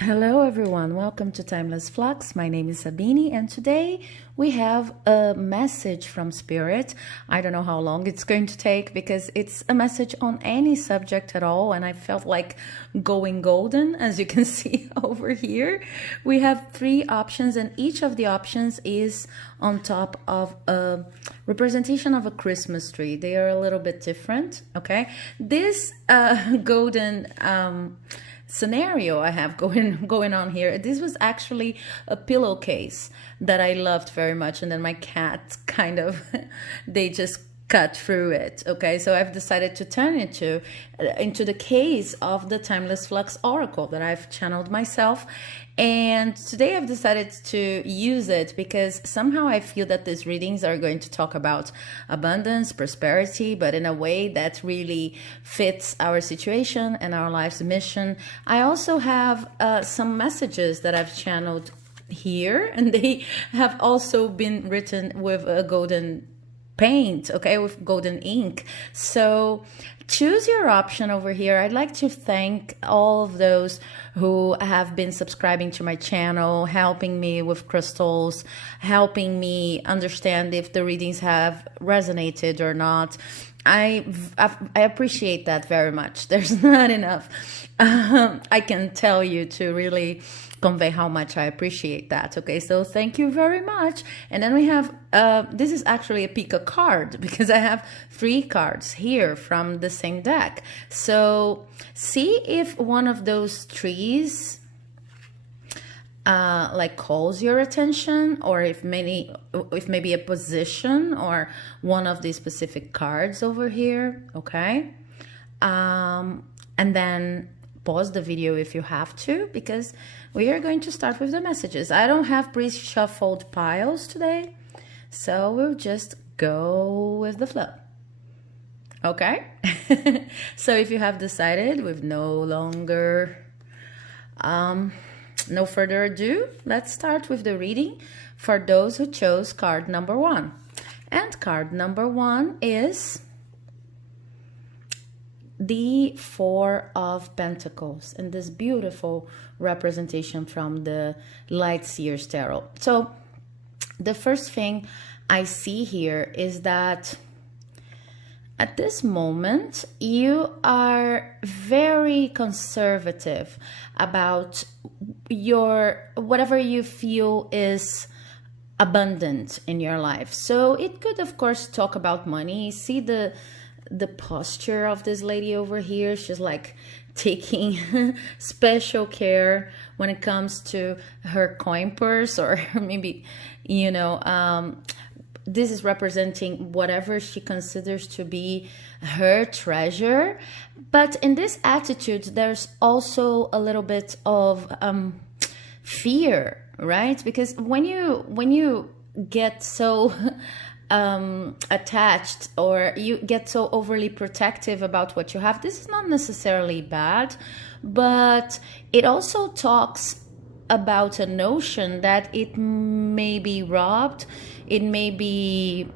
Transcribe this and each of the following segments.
Hello everyone, welcome to Timeless Flux. My name is Sabine and today we have a message from Spirit. I don't know how long it's going to take because it's a message on any subject at all, and I felt like going golden, as you can see over here. We have 3 options and each of the options is on top of a representation of a Christmas tree. They are a little bit different, okay? This golden scenario I have going on here, this was actually a pillowcase that I loved very much, and then my cat kind of they just cut through it. Okay, so I've decided to turn it into the case of the Timeless Flux Oracle that I've channeled myself. And today I've decided to use it because somehow I feel that these readings are going to talk about abundance, prosperity, but in a way that really fits our situation and our life's mission. I also have some messages that I've channeled here, and they have also been written with a golden paint, okay, with golden ink. So choose your option over here. I'd like to thank all of those who have been subscribing to my channel, helping me with crystals, helping me understand if the readings have resonated or not. I appreciate that very much. There's not enough I can tell you to really convey how much I appreciate that. Okay, so thank you very much. And then we have this is actually a Pika card because I have 3 cards here from the same deck. So see if one of those trees like calls your attention, or if maybe a position or one of these specific cards over here. Okay, and then pause the video if you have to, because we are going to start with the messages. I don't have pre-shuffled piles today, so we'll just go with the flow. Okay, so if you have decided, with no further ado, let's start with the reading for those who chose card number 1. And card number 1 is the 4 of Pentacles, and this beautiful representation from the Light Seers Tarot. So the first thing I see here is that at this moment, you are very conservative about whatever you feel is abundant in your life. So it could, of course, talk about money. See the posture of this lady over here. She's like taking special care when it comes to her coin purse, or maybe, this is representing whatever she considers to be her treasure. But in this attitude, there's also a little bit of fear, right? Because when you get so attached, or you get so overly protective about what you have, this is not necessarily bad, but it also talks about a notion that it may be robbed, it may be,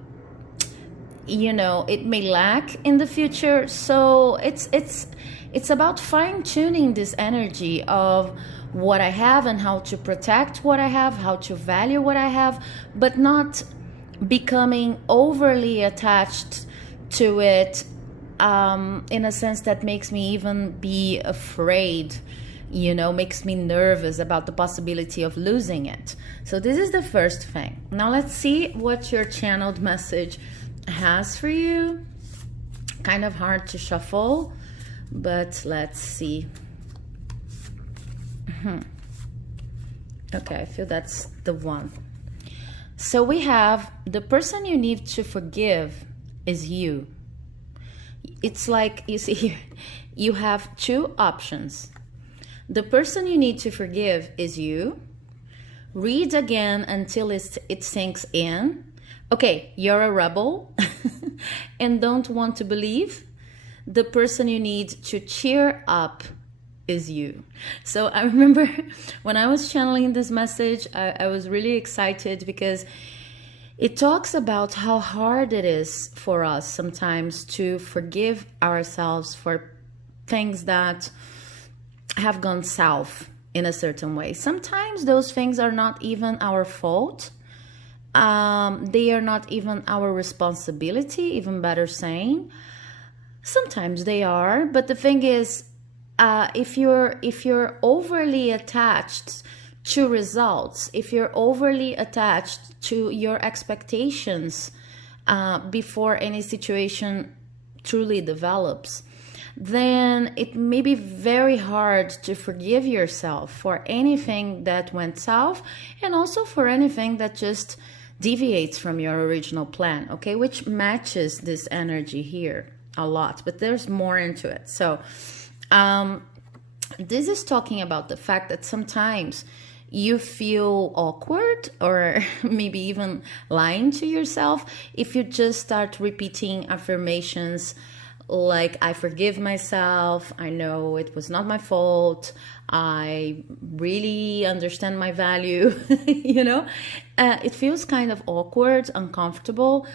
it may lack in the future. So it's about fine-tuning this energy of what I have and how to protect what I have, how to value what I have, but not becoming overly attached to it in a sense that makes me even be afraid, makes me nervous about the possibility of losing it. So this is the first thing. Now let's see what your channeled message has for you. Kind of hard to shuffle, but let's see. Okay, I feel that's the one. So we have the person you need to forgive is you. It's like, you see here, you have 2 options. The person you need to forgive is you. Read again until it sinks in. Okay, you're a rebel and don't want to believe. The person you need to cheer up is you. So I remember when I was channeling this message, I was really excited because it talks about how hard it is for us sometimes to forgive ourselves for things that have gone south in a certain way. Sometimes those things are not even our fault. They are not even our responsibility, even better saying. Sometimes they are, but the thing is, if you're overly attached to results, if you're overly attached to your expectations before any situation truly develops, then it may be very hard to forgive yourself for anything that went south, and also for anything that just deviates from your original plan, okay, which matches this energy here a lot, but there's more into it. So this is talking about the fact that sometimes you feel awkward or maybe even lying to yourself if you just start repeating affirmations like, I forgive myself, I know it was not my fault, I really understand my value. You know, it feels kind of awkward, uncomfortable.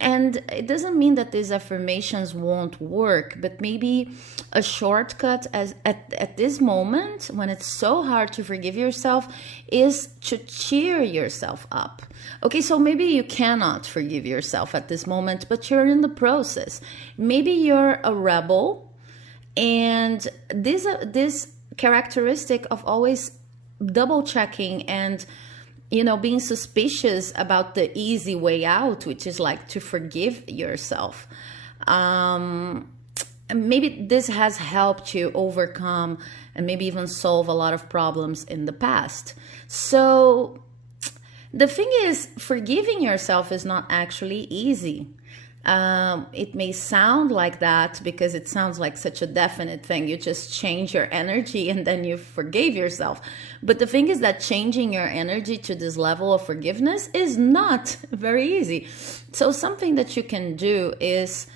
And it doesn't mean that these affirmations won't work, but maybe a shortcut at this moment, when it's so hard to forgive yourself, is to cheer yourself up. Okay, so maybe you cannot forgive yourself at this moment, but you're in the process. Maybe you're a rebel, and this characteristic of always double checking and being suspicious about the easy way out, which is like to forgive yourself. Maybe this has helped you overcome and maybe even solve a lot of problems in the past. So the thing is, forgiving yourself is not actually easy. It may sound like that because it sounds like such a definite thing. You just change your energy and then you forgave yourself. But the thing is that changing your energy to this level of forgiveness is not very easy. So something that you can do is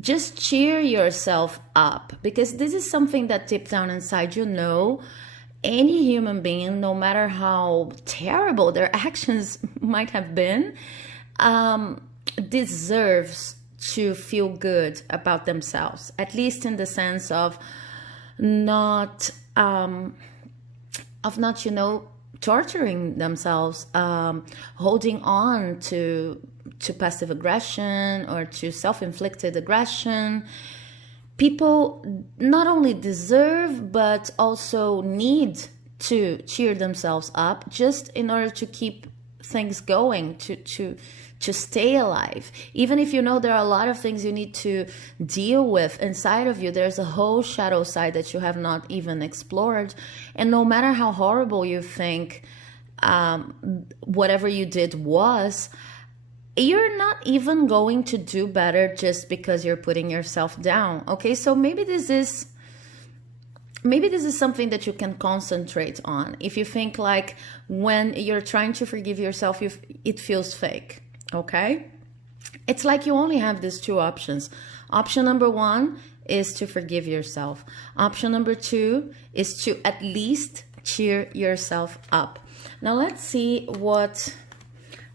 just cheer yourself up, because this is something that deep down inside any human being, no matter how terrible their actions might have been, deserves to feel good about themselves, at least in the sense of not torturing themselves, holding on to passive aggression or to self-inflicted aggression. People not only deserve but also need to cheer themselves up just in order to keep things going, to stay alive. Even if there are a lot of things you need to deal with inside of you, there's a whole shadow side that you have not even explored. And no matter how horrible you think whatever you did was, you're not even going to do better just because you're putting yourself down. Okay, so maybe this is something that you can concentrate on. If you think like when you're trying to forgive yourself, it feels fake. Okay, it's like you only have these two options. Option number one is to forgive yourself. Option number two is to at least cheer yourself up. Now let's see what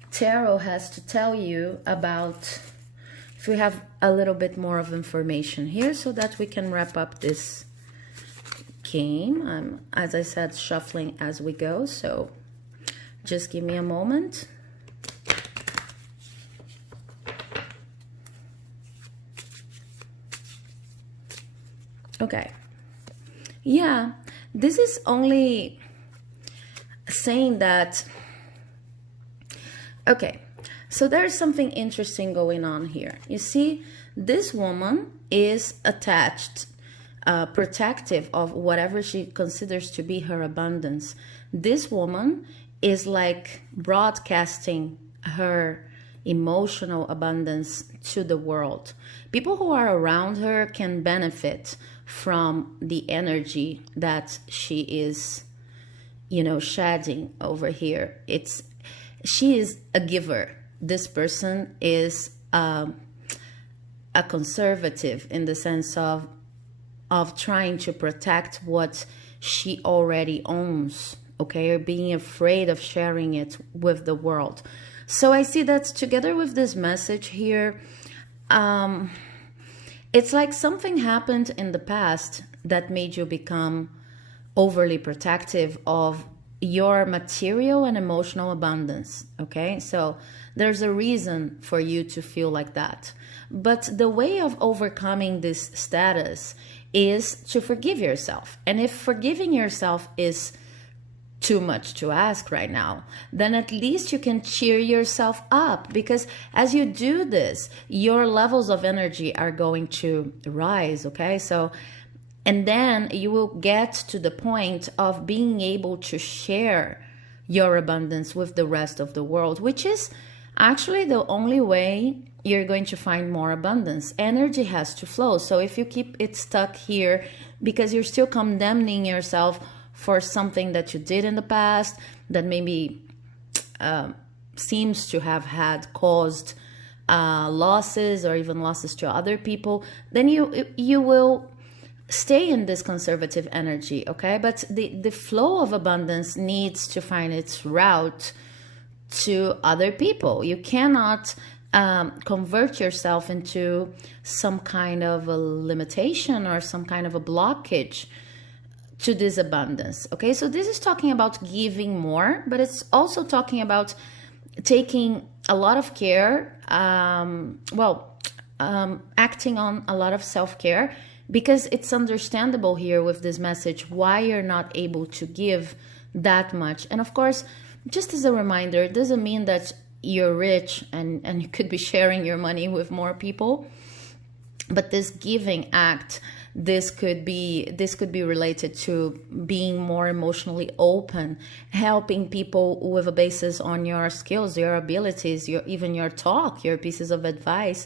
Tarot has to tell you about, if we have a little bit more of information here, so that we can wrap up this game. I'm, as I said, shuffling as we go, so just give me a moment. Okay, yeah, this is only saying that, okay, so there's something interesting going on here. You see, this woman is attached, protective of whatever she considers to be her abundance. This woman is like broadcasting her emotional abundance to the world. People who are around her can benefit from the energy that she is, shedding over here. She is a giver. This person is a conservative in the sense of trying to protect what she already owns, okay, or being afraid of sharing it with the world. So I see that together with this message here, it's like something happened in the past that made you become overly protective of your material and emotional abundance. Okay, so there's a reason for you to feel like that. But the way of overcoming this status is to forgive yourself. And if forgiving yourself is too much to ask right now, then at least you can cheer yourself up, because as you do this, your levels of energy are going to rise. Okay, so and then you will get to the point of being able to share your abundance with the rest of the world, which is actually the only way you're going to find more abundance. Energy has to flow. So if you keep it stuck here because you're still condemning yourself for something that you did in the past that maybe seems to have had caused losses or even losses to other people, then you will stay in this conservative energy. Okay, but the flow of abundance needs to find its route to other people. You cannot convert yourself into some kind of a limitation or some kind of a blockage to this abundance. Okay, so this is talking about giving more, but it's also talking about taking a lot of care, acting on a lot of self-care, because it's understandable here with this message why you're not able to give that much. And of course, just as a reminder, it doesn't mean that you're rich and you could be sharing your money with more people. But this giving act, this could be related to being more emotionally open, helping people with a basis on your skills, your abilities, even your talk, your pieces of advice.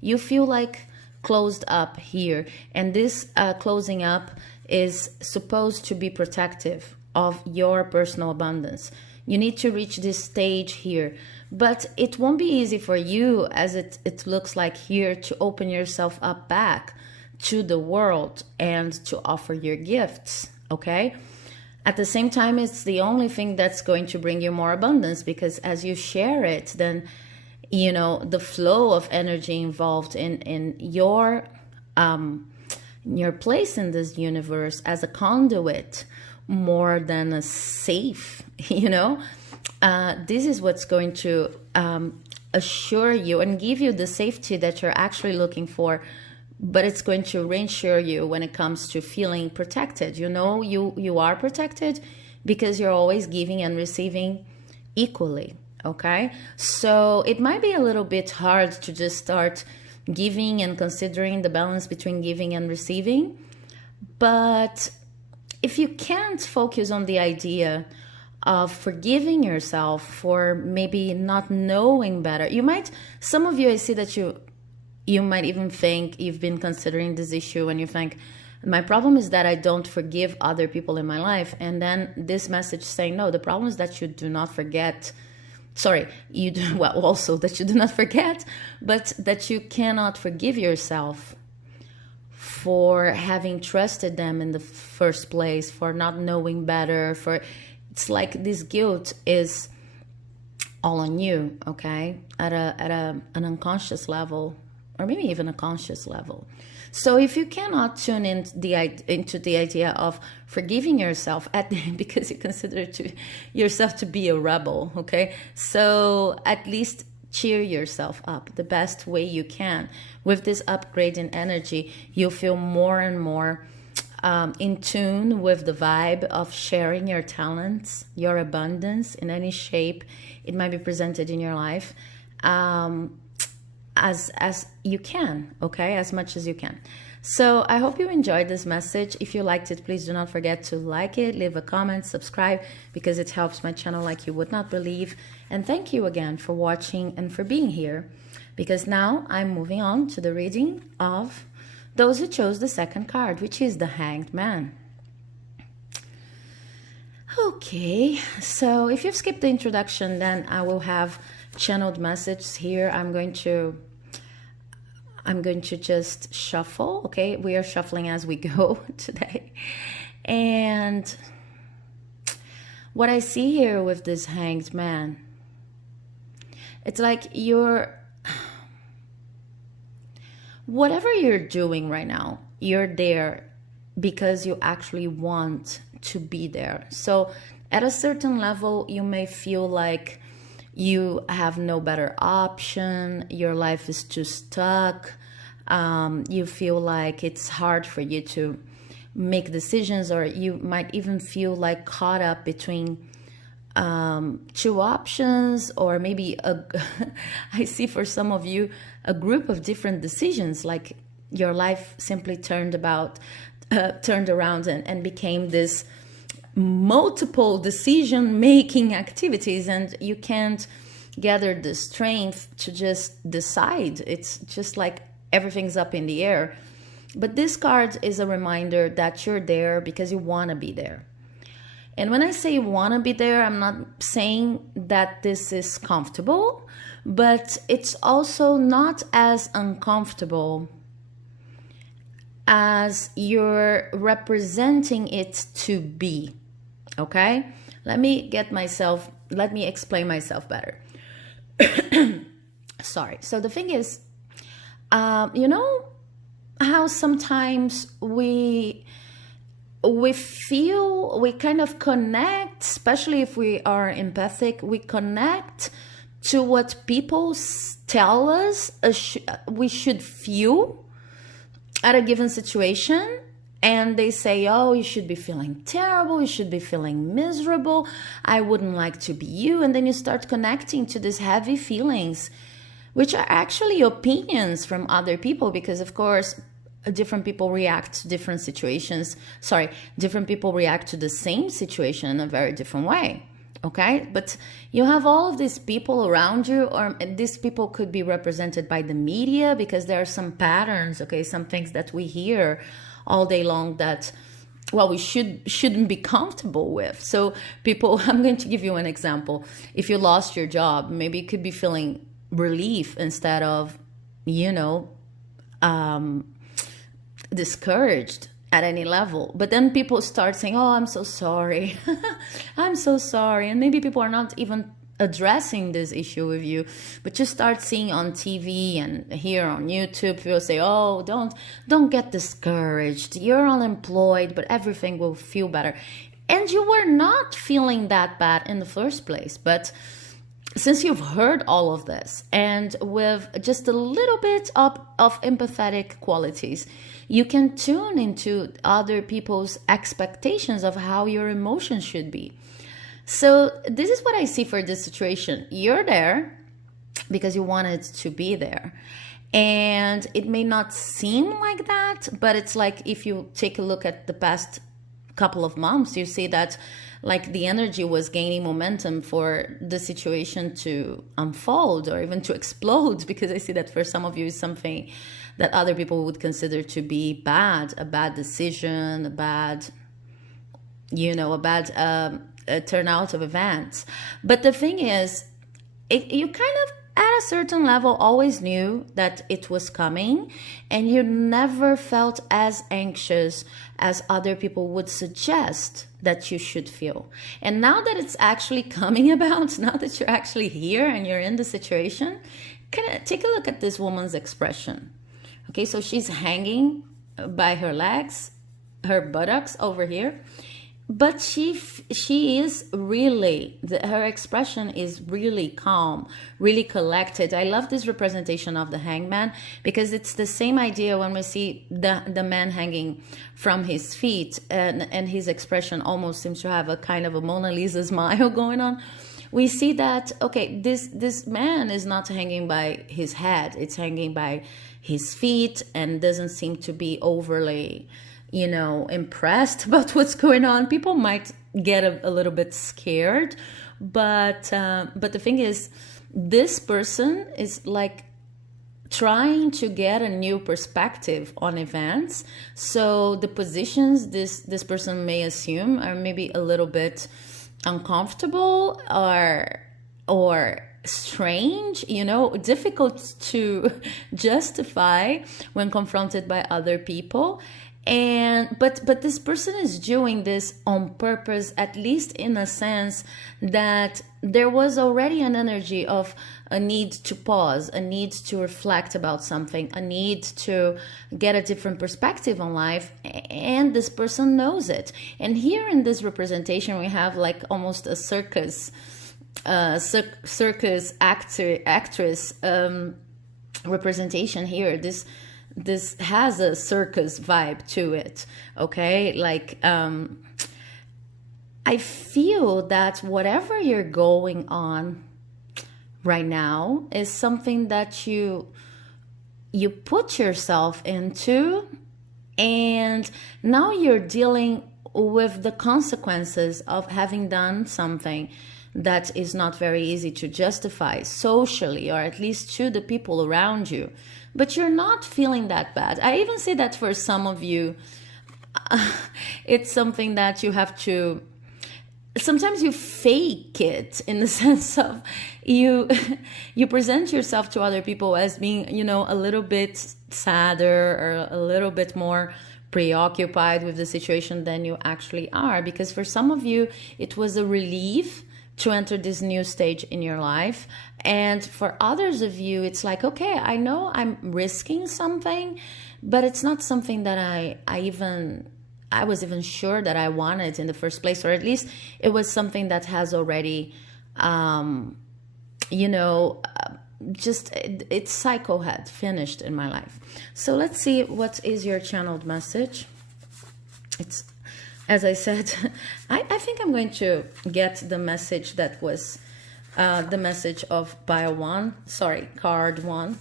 You feel like closed up here, and this closing up is supposed to be protective of your personal abundance. You need to reach this stage here, but it won't be easy for you, as it looks like here, to open yourself up back to the world and to offer your gifts. Okay, at the same time, it's the only thing that's going to bring you more abundance, because as you share it, then the flow of energy involved in your place in this universe as a conduit more than a safe, this is what's going to assure you and give you the safety that you're actually looking for. But it's going to reassure you when it comes to feeling protected. You are protected because you're always giving and receiving equally. Okay, so it might be a little bit hard to just start giving and considering the balance between giving and receiving. But if you can't focus on the idea of forgiving yourself for maybe not knowing better, some of you, I see that you might even think you've been considering this issue and you think, my problem is that I don't forgive other people in my life. And then this message saying, no, the problem is that you do not forget. Sorry, also that you do not forget, but that you cannot forgive yourself for having trusted them in the first place, for not knowing better, it's like this guilt is all on you, okay, at an unconscious level, or maybe even a conscious level. So if you cannot tune into the idea of forgiving yourself because you consider yourself to be a rebel, okay? So at least cheer yourself up the best way you can. With this upgrade in energy, you'll feel more and more in tune with the vibe of sharing your talents, your abundance in any shape it might be presented in your life. As you can, okay, as much as you can. So I hope you enjoyed this message. If you liked it, please do not forget to like it, leave a comment, subscribe, because it helps my channel like you would not believe. And thank you again for watching and for being here, because now I'm moving on to the reading of those who chose the second card, which is the Hanged Man. Okay, so if you've skipped the introduction, then I will have channeled messages here. I'm going to just shuffle. Okay, we are shuffling as we go today. And what I see here with this Hanged Man, it's like whatever you're doing right now, you're there because you actually want to be there. So at a certain level, you may feel like you have no better option, your life is too stuck, you feel like it's hard for you to make decisions, or you might even feel like caught up between two options, or maybe I see for some of you a group of different decisions, like your life simply turned around and became this multiple decision making activities, and you can't gather the strength to just decide. It's just like everything's up in the air. But this card is a reminder that you're there because you want to be there. And when I say want to be there, I'm not saying that this is comfortable, but it's also not as uncomfortable as you're representing it to be. Okay? Let me explain myself better. Sorry. So the thing is, you know how sometimes we feel, we kind of connect, especially if we are empathic, we connect to what people tell us we should feel at a given situation. And they say, oh, you should be feeling terrible, you should be feeling miserable, I wouldn't like to be you. And then you start connecting to these heavy feelings, which are actually opinions from other people, because of course, different people react to different situations. Different people react to the same situation in a very different way. Okay? But you have all of these people around you, or these people could be represented by the media, because there are some patterns, okay, some things that we hear all day long that, well, we shouldn't be comfortable with. So people, I'm going to give you an example. If you lost your job, maybe you could be feeling relief instead of, discouraged at any level. But then people start saying, oh, I'm so sorry. I'm so sorry. And maybe people are not even addressing this issue with you, but you start seeing on TV and here on YouTube, people say, oh, don't get discouraged. You're unemployed, but everything will feel better. And you were not feeling that bad in the first place. But since you've heard all of this, and with just a little bit of empathetic qualities, you can tune into other people's expectations of how your emotions should be. So this is what I see for this situation. You're there because you wanted to be there. And it may not seem like that, but it's like if you take a look at the past couple of months, you see that like the energy was gaining momentum for the situation to unfold or even to explode, because I see that for some of you is something that other people would consider to be bad, a bad decision, a bad turnout of events. But the thing is, you kind of at a certain level always knew that it was coming, and you never felt as anxious as other people would suggest that you should feel. And now that it's actually coming about, now that you're actually here and you're in the situation, kind of take a look at this woman's expression. Okay, so she's hanging by her legs, her buttocks over here. But she is really, her expression is really calm, really collected. I love this representation of the hangman, because it's the same idea when we see the man hanging from his feet, and his expression almost seems to have a kind of a Mona Lisa smile going on. We see that, okay, this man is not hanging by his head, it's hanging by his feet, and doesn't seem to be overly impressed about what's going on. People might get a little bit scared, but the thing is, this person is like trying to get a new perspective on events. So the positions this person may assume are maybe a little bit uncomfortable or strange, difficult to justify when confronted by other people. And but this person is doing this on purpose, at least in a sense that there was already an energy of a need to pause, a need to reflect about something, a need to get a different perspective on life, and this person knows it. And here in this representation we have like almost a circus actress representation here. This has a circus vibe to it, okay? Like I feel that whatever you're going on right now is something that you put yourself into, and now you're dealing with the consequences of having done something that is not very easy to justify socially, or at least to the people around you. But you're not feeling that bad. I even say that for some of you, it's something that you have to, sometimes you fake it, in the sense of you present yourself to other people as being, you know, a little bit sadder or a little bit more preoccupied with the situation than you actually are. Because for some of you, it was a relief to enter this new stage in your life. And for others of you, it's like, okay, I know I'm risking something, but it's not something that I was even sure that I wanted in the first place, or at least it was something that has already, just its cycle had finished in my life. So let's see what is your channeled message. It's, as I said, I think I'm going to get the message that was the message of card one,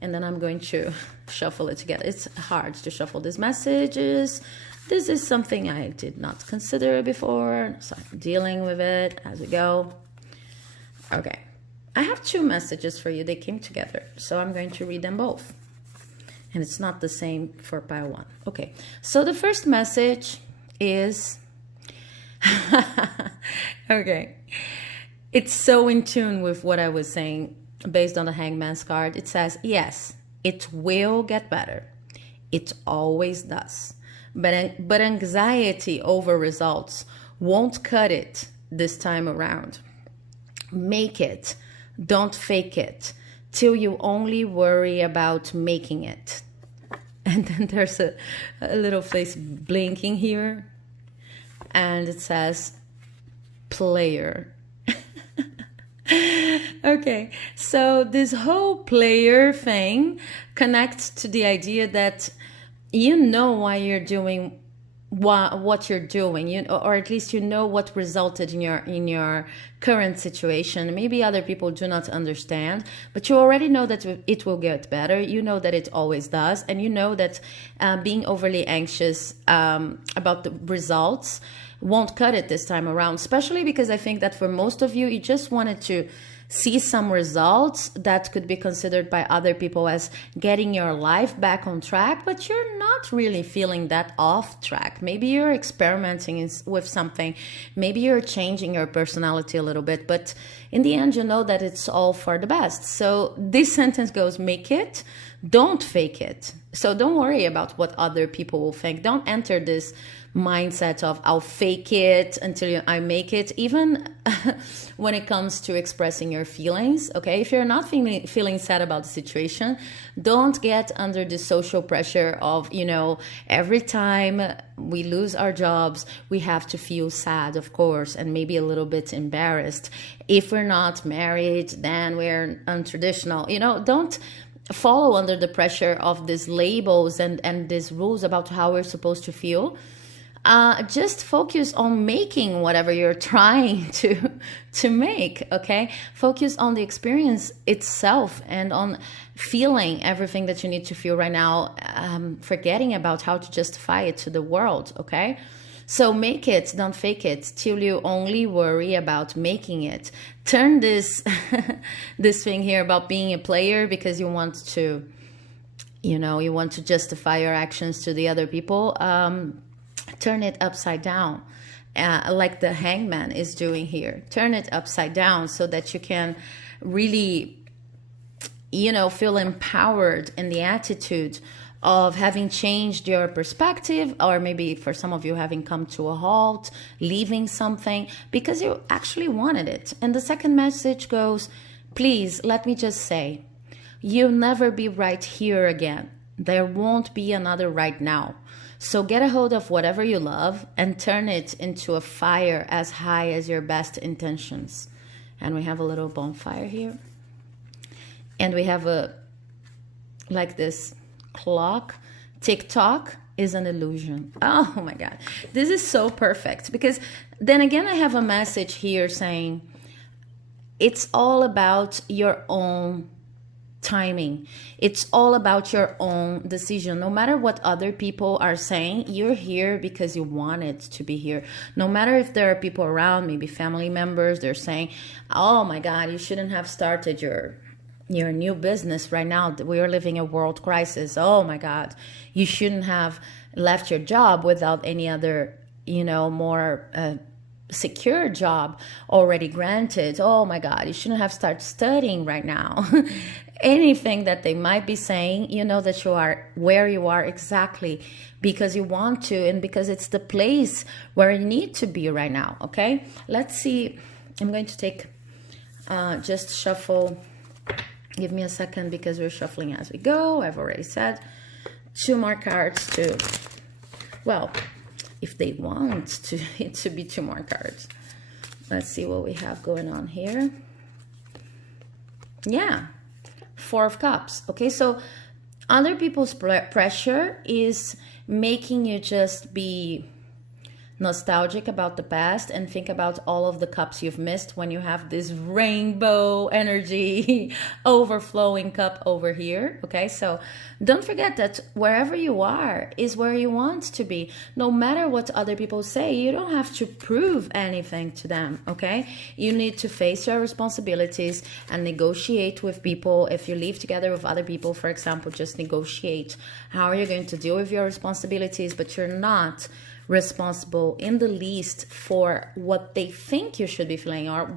and then I'm going to shuffle it together. It's hard to shuffle these messages. This is something I did not consider before, so I'm dealing with it as we go. Okay, I have two messages for you. They came together, so I'm going to read them both. And it's not the same for pile one. Okay, so the first message is, okay, it's so in tune with what I was saying based on the Hangman's card. It says, yes, it will get better. It always does. But anxiety over results won't cut it this time around. Make it. Don't fake it till you only worry about making it. And then there's a little face blinking here. And it says, player. Okay, so this whole player thing connects to the idea that you know why you're doing what you're doing, or at least you know what resulted in your current situation. Maybe other people do not understand, but you already know that it will get better. You know that it always does, and you know that being overly anxious about the results won't cut it this time around, especially because I think that for most of you, you just wanted to see some results that could be considered by other people as getting your life back on track, but you're not really feeling that off track. Maybe you're experimenting with something. Maybe you're changing your personality a little bit, but in the end, you know that it's all for the best. So this sentence goes, make it, don't fake it. So don't worry about what other people will think. Don't enter this mindset of I'll fake it until I make it, even when it comes to expressing your feelings. Okay, if you're not feeling sad about the situation, don't get under the social pressure of, every time we lose our jobs, we have to feel sad, of course, and maybe a little bit embarrassed. If we're not married, then we're untraditional. Don't follow under the pressure of these labels and these rules about how we're supposed to feel. Just focus on making whatever you're trying to make, okay? Focus on the experience itself and on feeling everything that you need to feel right now, forgetting about how to justify it to the world, okay? So make it, don't fake it, till you only worry about making it. Turn this this thing here about being a player because you want to, you want to justify your actions to the other people. Turn it upside down, like the Hangman is doing here. Turn it upside down so that you can really, feel empowered in the attitude of having changed your perspective, or maybe for some of you having come to a halt, leaving something because you actually wanted it. And the second message goes, please let me just say, you'll never be right here again. There won't be another right now. So get a hold of whatever you love and turn it into a fire as high as your best intentions. And we have a little bonfire here. And we have like this clock. TikTok is an illusion. Oh my God. This is so perfect, because then again, I have a message here saying it's all about your own timing. It's all about your own decision. No matter what other people are saying, you're here because you wanted to be here. No matter if there are people around, maybe family members, they're saying, oh my God, you shouldn't have started your new business right now. We are living a world crisis. Oh my God, you shouldn't have left your job without any other, more secure job already granted. Oh my God, you shouldn't have started studying right now. Anything that they might be saying, that you are where you are exactly because you want to, and because it's the place where you need to be right now. Okay, let's see. I'm going to take just shuffle. Give me a second, because we're shuffling as we go. I've already said 2 more cards to, well, if they want it to be 2 more cards. Let's see what we have going on here. Yeah, 4 of Cups. Okay, so other people's pressure is making you just be nostalgic about the past and think about all of the cups you've missed when you have this rainbow energy overflowing cup over here. Okay, so don't forget that wherever you are is where you want to be. No matter what other people say, you don't have to prove anything to them. Okay, you need to face your responsibilities and negotiate with people. If you live together with other people, for example, just negotiate how are you going to deal with your responsibilities, but you're not responsible in the least for what they think you should be feeling or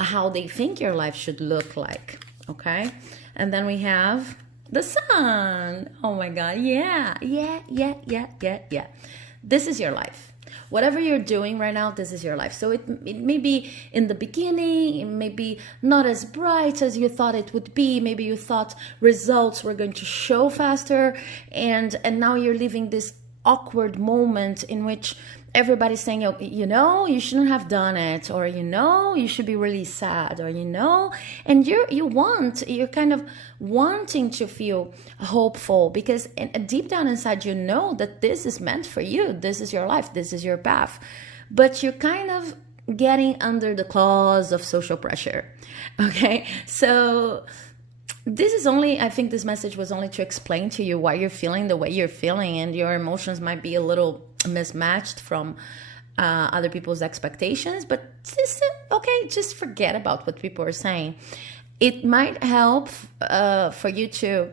how they think your life should look like. Okay, and then we have the Sun. Oh my God, yeah. This is your life. Whatever you're doing right now, this is your life. So it may be in the beginning, it may be not as bright as you thought it would be. Maybe you thought results were going to show faster, and now you're living this awkward moment in which everybody's saying, oh, you shouldn't have done it, or you should be really sad, or and you're kind of wanting to feel hopeful, because deep down inside that this is meant for you, this is your life, this is your path, but you're kind of getting under the claws of social pressure. Okay, so I think this message was only to explain to you why you're feeling the way you're feeling, and your emotions might be a little mismatched from other people's expectations, but just forget about what people are saying. It might help for you to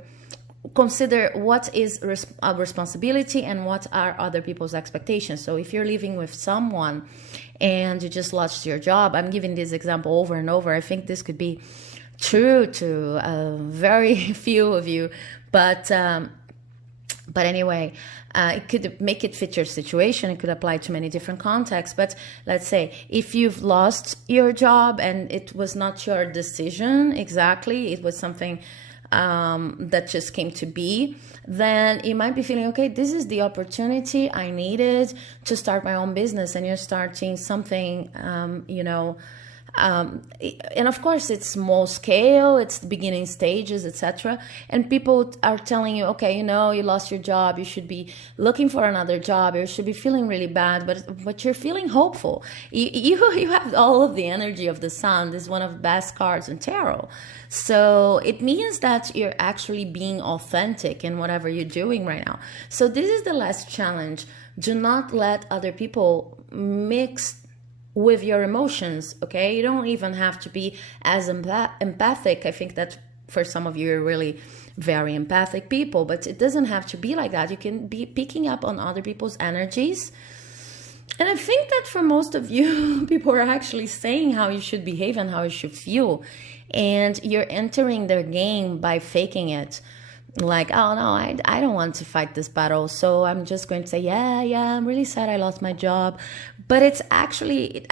consider what is a responsibility and what are other people's expectations. So if you're living with someone and you just lost your job, I'm giving this example over and over. I think this could be true to very few of you, but anyway, it could make it fit your situation. It could apply to many different contexts. But let's say if you've lost your job and it was not your decision exactly, it was something that just came to be, then you might be feeling, okay, this is the opportunity I needed to start my own business, and you're starting something, and of course it's small scale, it's the beginning stages, etc. And people are telling you, okay, you lost your job, you should be looking for another job, you should be feeling really bad, but you're feeling hopeful. You have all of the energy of the Sun. This is one of the best cards in tarot. So it means that you're actually being authentic in whatever you're doing right now. So this is the last challenge. Do not let other people mix with your emotions. Okay, you don't even have to be as empathic. I think that for some of you are really very empathic people, but it doesn't have to be like that. You can be picking up on other people's energies, and I think that for most of you, people are actually saying how you should behave and how you should feel, and you're entering their game by faking it. like, oh no, I don't want to fight this battle, so I'm just going to say, yeah, I'm really sad I lost my job. But it actually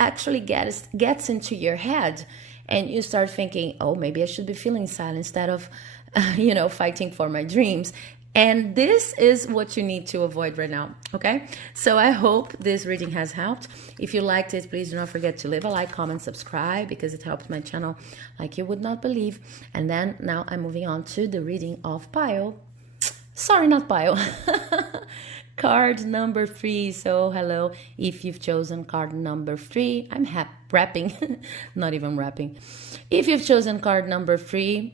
gets into your head, and you start thinking, oh, maybe I should be feeling sad instead of fighting for my dreams. And this is what you need to avoid right now, okay? So I hope this reading has helped. If you liked it, please do not forget to leave a like, comment, subscribe, because it helps my channel like you would not believe. And then now I'm moving on to the reading of pile. Sorry, not pile. Card number 3. So hello, if you've chosen card number 3. I'm rapping, not even rapping. If you've chosen card number 3,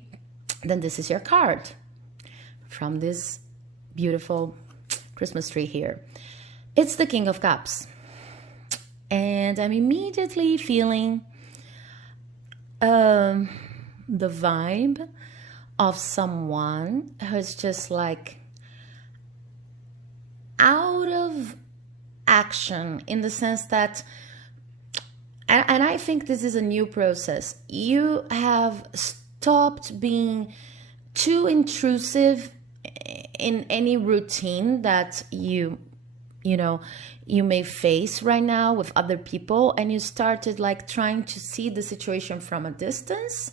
then this is your card from this beautiful Christmas tree here. It's the King of Cups. And I'm immediately feeling the vibe of someone who's just like out of action, in the sense that, and I think this is a new process. You have stopped being too intrusive in any routine that you may face right now with other people, and you started like trying to see the situation from a distance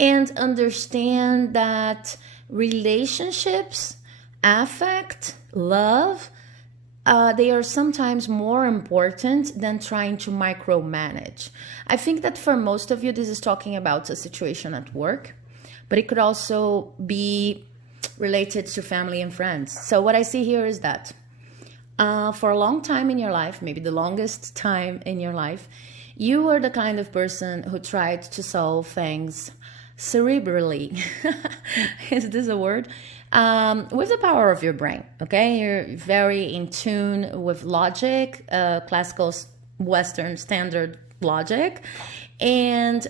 and understand that relationships, affect, love, they are sometimes more important than trying to micromanage. I think that for most of you, this is talking about a situation at work, but it could also be related to family and friends. So what I see here is that for a long time in your life, maybe the longest time in your life, you were the kind of person who tried to solve things cerebrally. Is this a word? With the power of your brain, okay? You're very in tune with logic, classical Western standard logic, and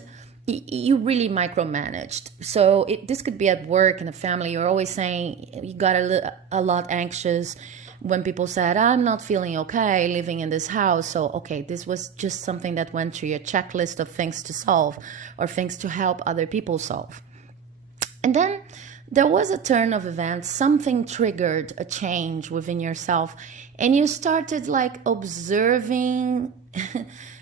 you really micromanaged. So this could be at work, in a family. You're always saying you got a lot anxious when people said, I'm not feeling okay living in this house. So, okay, this was just something that went through your checklist of things to solve or things to help other people solve. And then there was a turn of events. Something triggered a change within yourself, and you started like observing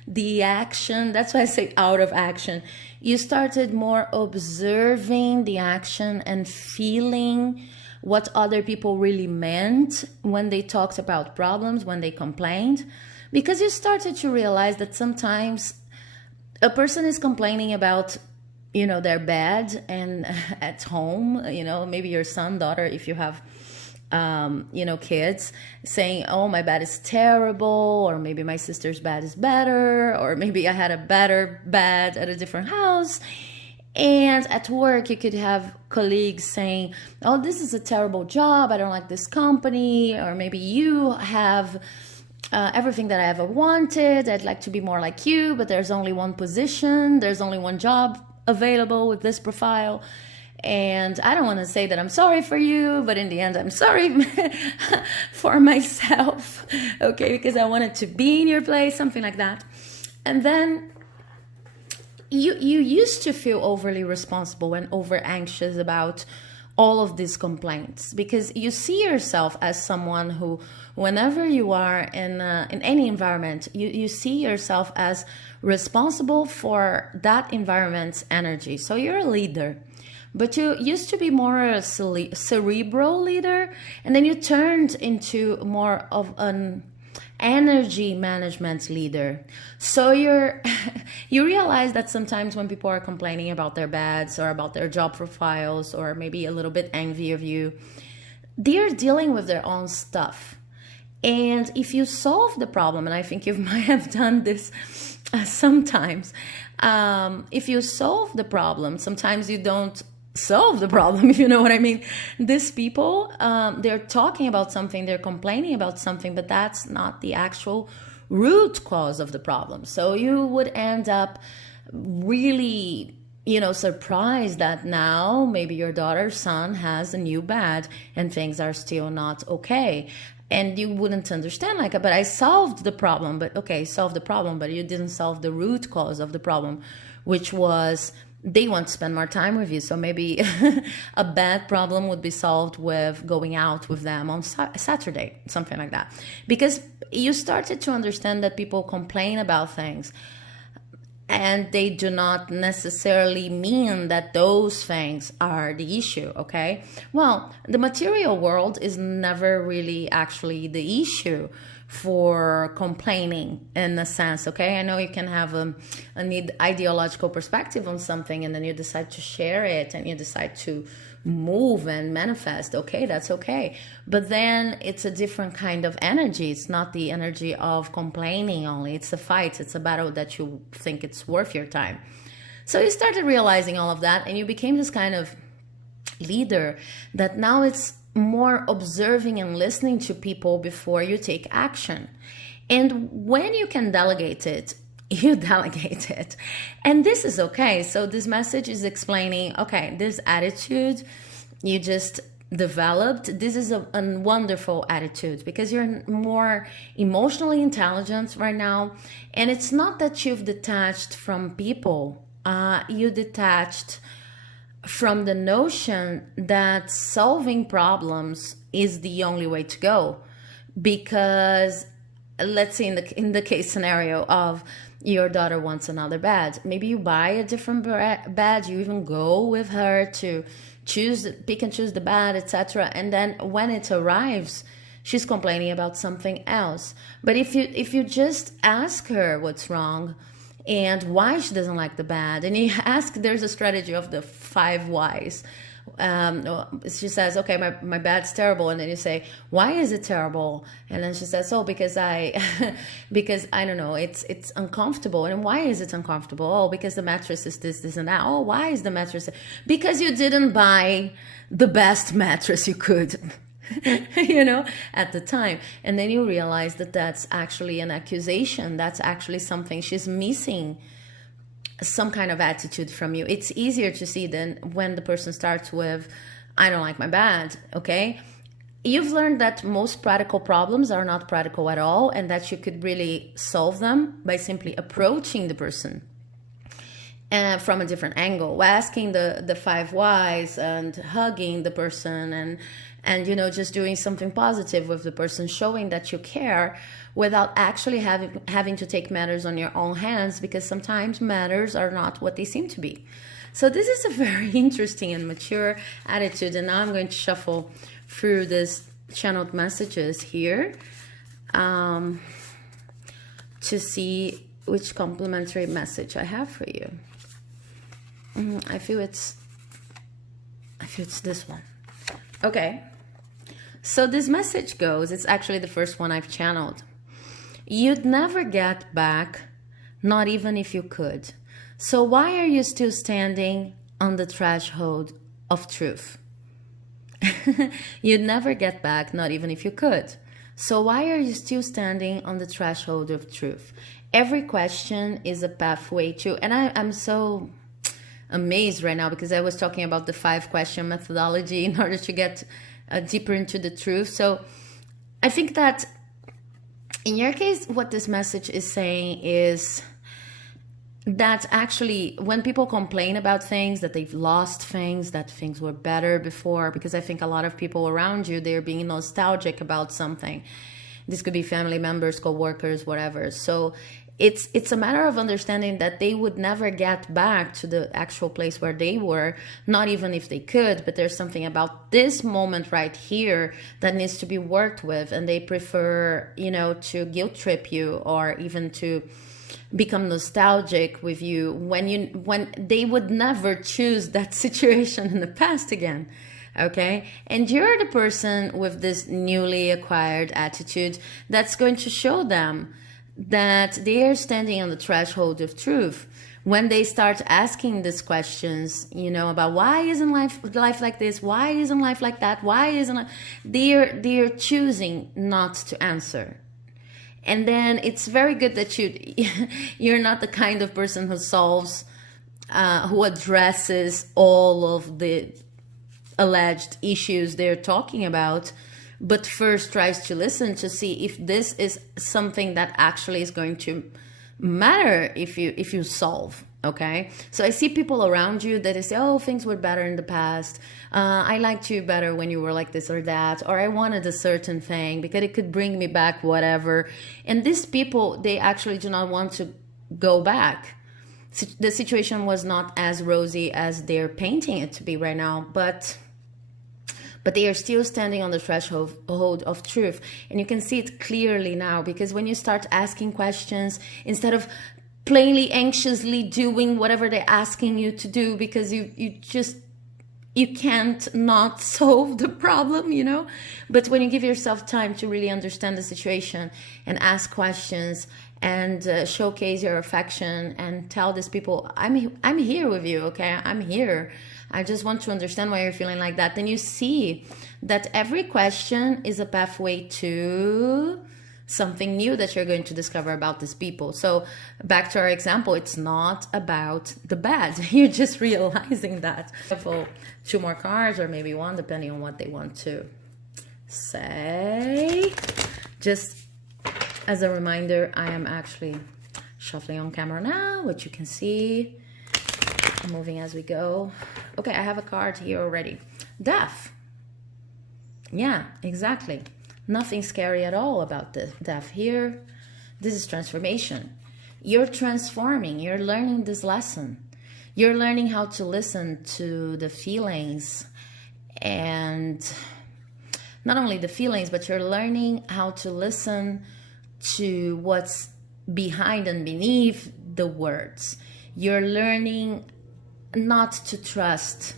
the action. That's why I say out of action. You started more observing the action and feeling what other people really meant when they talked about problems, when they complained, because you started to realize that sometimes a person is complaining about their bed and at home, maybe your son, daughter, if you have kids, saying, oh, my bed is terrible, or maybe my sister's bed is better, or maybe I had a better bed at a different house. And at work, you could have colleagues saying, oh, this is a terrible job, I don't like this company, or maybe you have everything that I ever wanted, I'd like to be more like you, but there's only one position, there's only one job available with this profile. And I don't want to say that I'm sorry for you, but in the end, I'm sorry for myself, okay, because I wanted to be in your place, something like that. And then you used to feel overly responsible and over anxious about all of these complaints, because you see yourself as someone who, whenever you are in any environment, you see yourself as responsible for that environment's energy. So you're a leader. But you used to be more a cerebral leader, and then you turned into more of an energy management leader. So you realize that sometimes when people are complaining about their beds or about their job profiles, or maybe a little bit envy of you, they're dealing with their own stuff. And if you solve the problem, and I think you might have done this sometimes, if you solve the problem, sometimes you don't solve the problem, if you know what I mean. These people, they're talking about something, they're complaining about something, but that's not the actual root cause of the problem. So you would end up really, surprised that now maybe your daughter's son has a new bed and things are still not okay. And you wouldn't understand, like, but I solved the problem. But okay, solved the problem, but you didn't solve the root cause of the problem, which was they want to spend more time with you. So maybe a bad problem would be solved with going out with them on Saturday, something like that. Because you started to understand that people complain about things, and they do not necessarily mean that those things are the issue, okay? Well, the material world is never really actually the issue for complaining, in a sense, okay? I know you can have an ideological perspective on something, and then you decide to share it, and you decide to move and manifest, okay, that's okay. But then it's a different kind of energy. It's not the energy of complaining only. It's a fight. It's a battle that you think it's worth your time. So you started realizing all of that, and you became this kind of leader that now it's more observing and listening to people before you take action. And when you can delegate it, you delegate it. And this is okay. So this message is explaining, okay, this attitude you just developed, this is a wonderful attitude because you're more emotionally intelligent right now. And it's not that you've detached from people. You detached from the notion that solving problems is the only way to go. Because let's say in the case scenario of your daughter wants another bed, maybe you buy a different bed, you even go with her to pick and choose the bed, etc. And then when it arrives, she's complaining about something else. But if you just ask her what's wrong and why she doesn't like the bed, and you ask, there's a strategy of the 5 whys. She says, okay, my bed's terrible, and then you say, why is it terrible? And then she says, oh, because because I don't know, it's uncomfortable. And why is it uncomfortable? Oh, because the mattress is this and that. Oh, why is the mattress? Because you didn't buy the best mattress you could at the time. And then you realize that that's actually an accusation. That's actually something she's missing, some kind of attitude from you. It's easier to see than when the person starts with, I don't like my bed, okay? You've learned that most practical problems are not practical at all, and that you could really solve them by simply approaching the person from a different angle, asking the 5 whys and hugging the person and just doing something positive with the person, showing that you care without actually having to take matters on your own hands, because sometimes matters are not what they seem to be. So this is a very interesting and mature attitude. And now I'm going to shuffle through this channeled messages here to see which complementary message I have for you. I feel it's this one. Okay. So this message goes, it's actually the first one I've channeled. You'd never get back, not even if you could. So why are you still standing on the threshold of truth? You'd never get back, not even if you could. So why are you still standing on the threshold of truth? Every question is a pathway to, and I'm so amazed right now because I was talking about the 5-question methodology in order to get deeper into the truth. So I think that in your case, what this message is saying is that actually when people complain about things, that they've lost things, that things were better before, because I think a lot of people around you, they're being nostalgic about something. This could be family members, co-workers, whatever. So it's a matter of understanding that they would never get back to the actual place where they were, not even if they could, but there's something about this moment right here that needs to be worked with, and they prefer, to guilt trip you or even to become nostalgic with you when they would never choose that situation in the past again. Okay, and you're the person with this newly acquired attitude that's going to show them that they are standing on the threshold of truth. When they start asking these questions, about why isn't life like this? Why isn't life like that? Why isn't it? They're choosing not to answer. And then it's very good that you're not the kind of person who solves, who addresses all of the alleged issues they're talking about, but first tries to listen to see if this is something that actually is going to matter if you solve. Okay, so I see people around you that they say, oh, things were better in the past. I liked you better when you were like this or that, or I wanted a certain thing because it could bring me back, whatever. And these people, they actually do not want to go back. The situation was not as rosy as they're painting it to be right now, but they are still standing on the threshold of truth. And you can see it clearly now, because when you start asking questions, instead of plainly anxiously doing whatever they're asking you to do, because you can't not solve the problem, you know. But when you give yourself time to really understand the situation and ask questions and showcase your affection and tell these people, I'm here with you, okay? I'm here. I just want to understand why you're feeling like that. Then you see that every question is a pathway to something new that you're going to discover about these people. So back to our example, it's not about the bad. You're just realizing that. For 2 more cards, or maybe 1, depending on what they want to say. Just as a reminder, I am actually shuffling on camera now, which you can see. I'm moving as we go. Okay, I have a card here already. Death. Yeah, exactly. Nothing scary at all about the death here. This is transformation. You're transforming. You're learning this lesson. You're learning how to listen to the feelings, and not only the feelings, but you're learning how to listen to what's behind and beneath the words. You're learning not to trust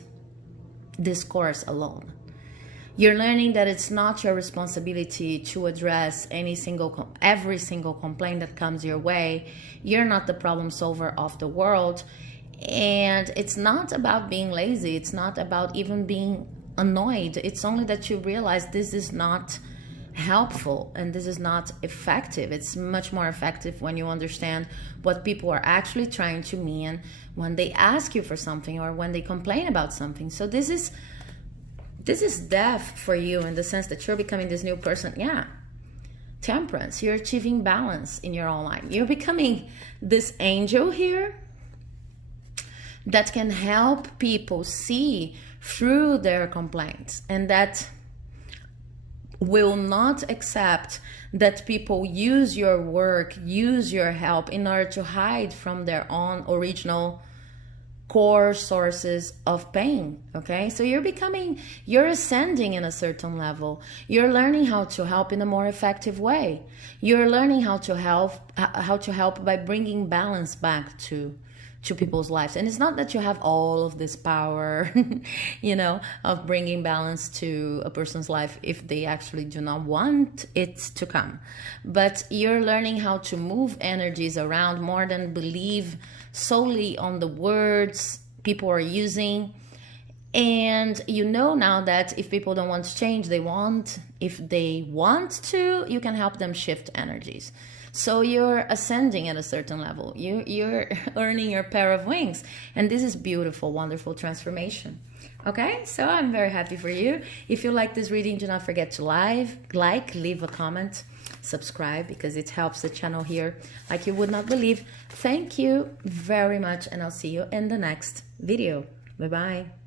discourse alone. You're learning that it's not your responsibility to address every single complaint that comes your way. You're not the problem solver of the world. And it's not about being lazy. It's not about even being annoyed. It's only that you realize this is not helpful and this is not effective. It's much more effective when you understand what people are actually trying to mean when they ask you for something or when they complain about something. So this is death for you, in the sense that you're becoming this new person. Yeah. Temperance. You're achieving balance in your own life. You're becoming this angel here that can help people see through their complaints, and that will not accept that people use your work, use your help in order to hide from their own original core sources of pain. Okay, so you're ascending in a certain level. You're learning how to help in a more effective way. You're learning how to help by bringing balance back to people's lives. And it's not that you have all of this power, you know, of bringing balance to a person's life if they actually do not want it to come. But you're learning how to move energies around more than believe solely on the words people are using. And you know now that if people don't want to change, if they want to, you can help them shift energies. So you're ascending at a certain level. You're earning your pair of wings. And this is beautiful, wonderful transformation. Okay, so I'm very happy for you. If you like this reading, do not forget to leave a comment, subscribe, because it helps the channel here like you would not believe. Thank you very much, and I'll see you in the next video. Bye-bye.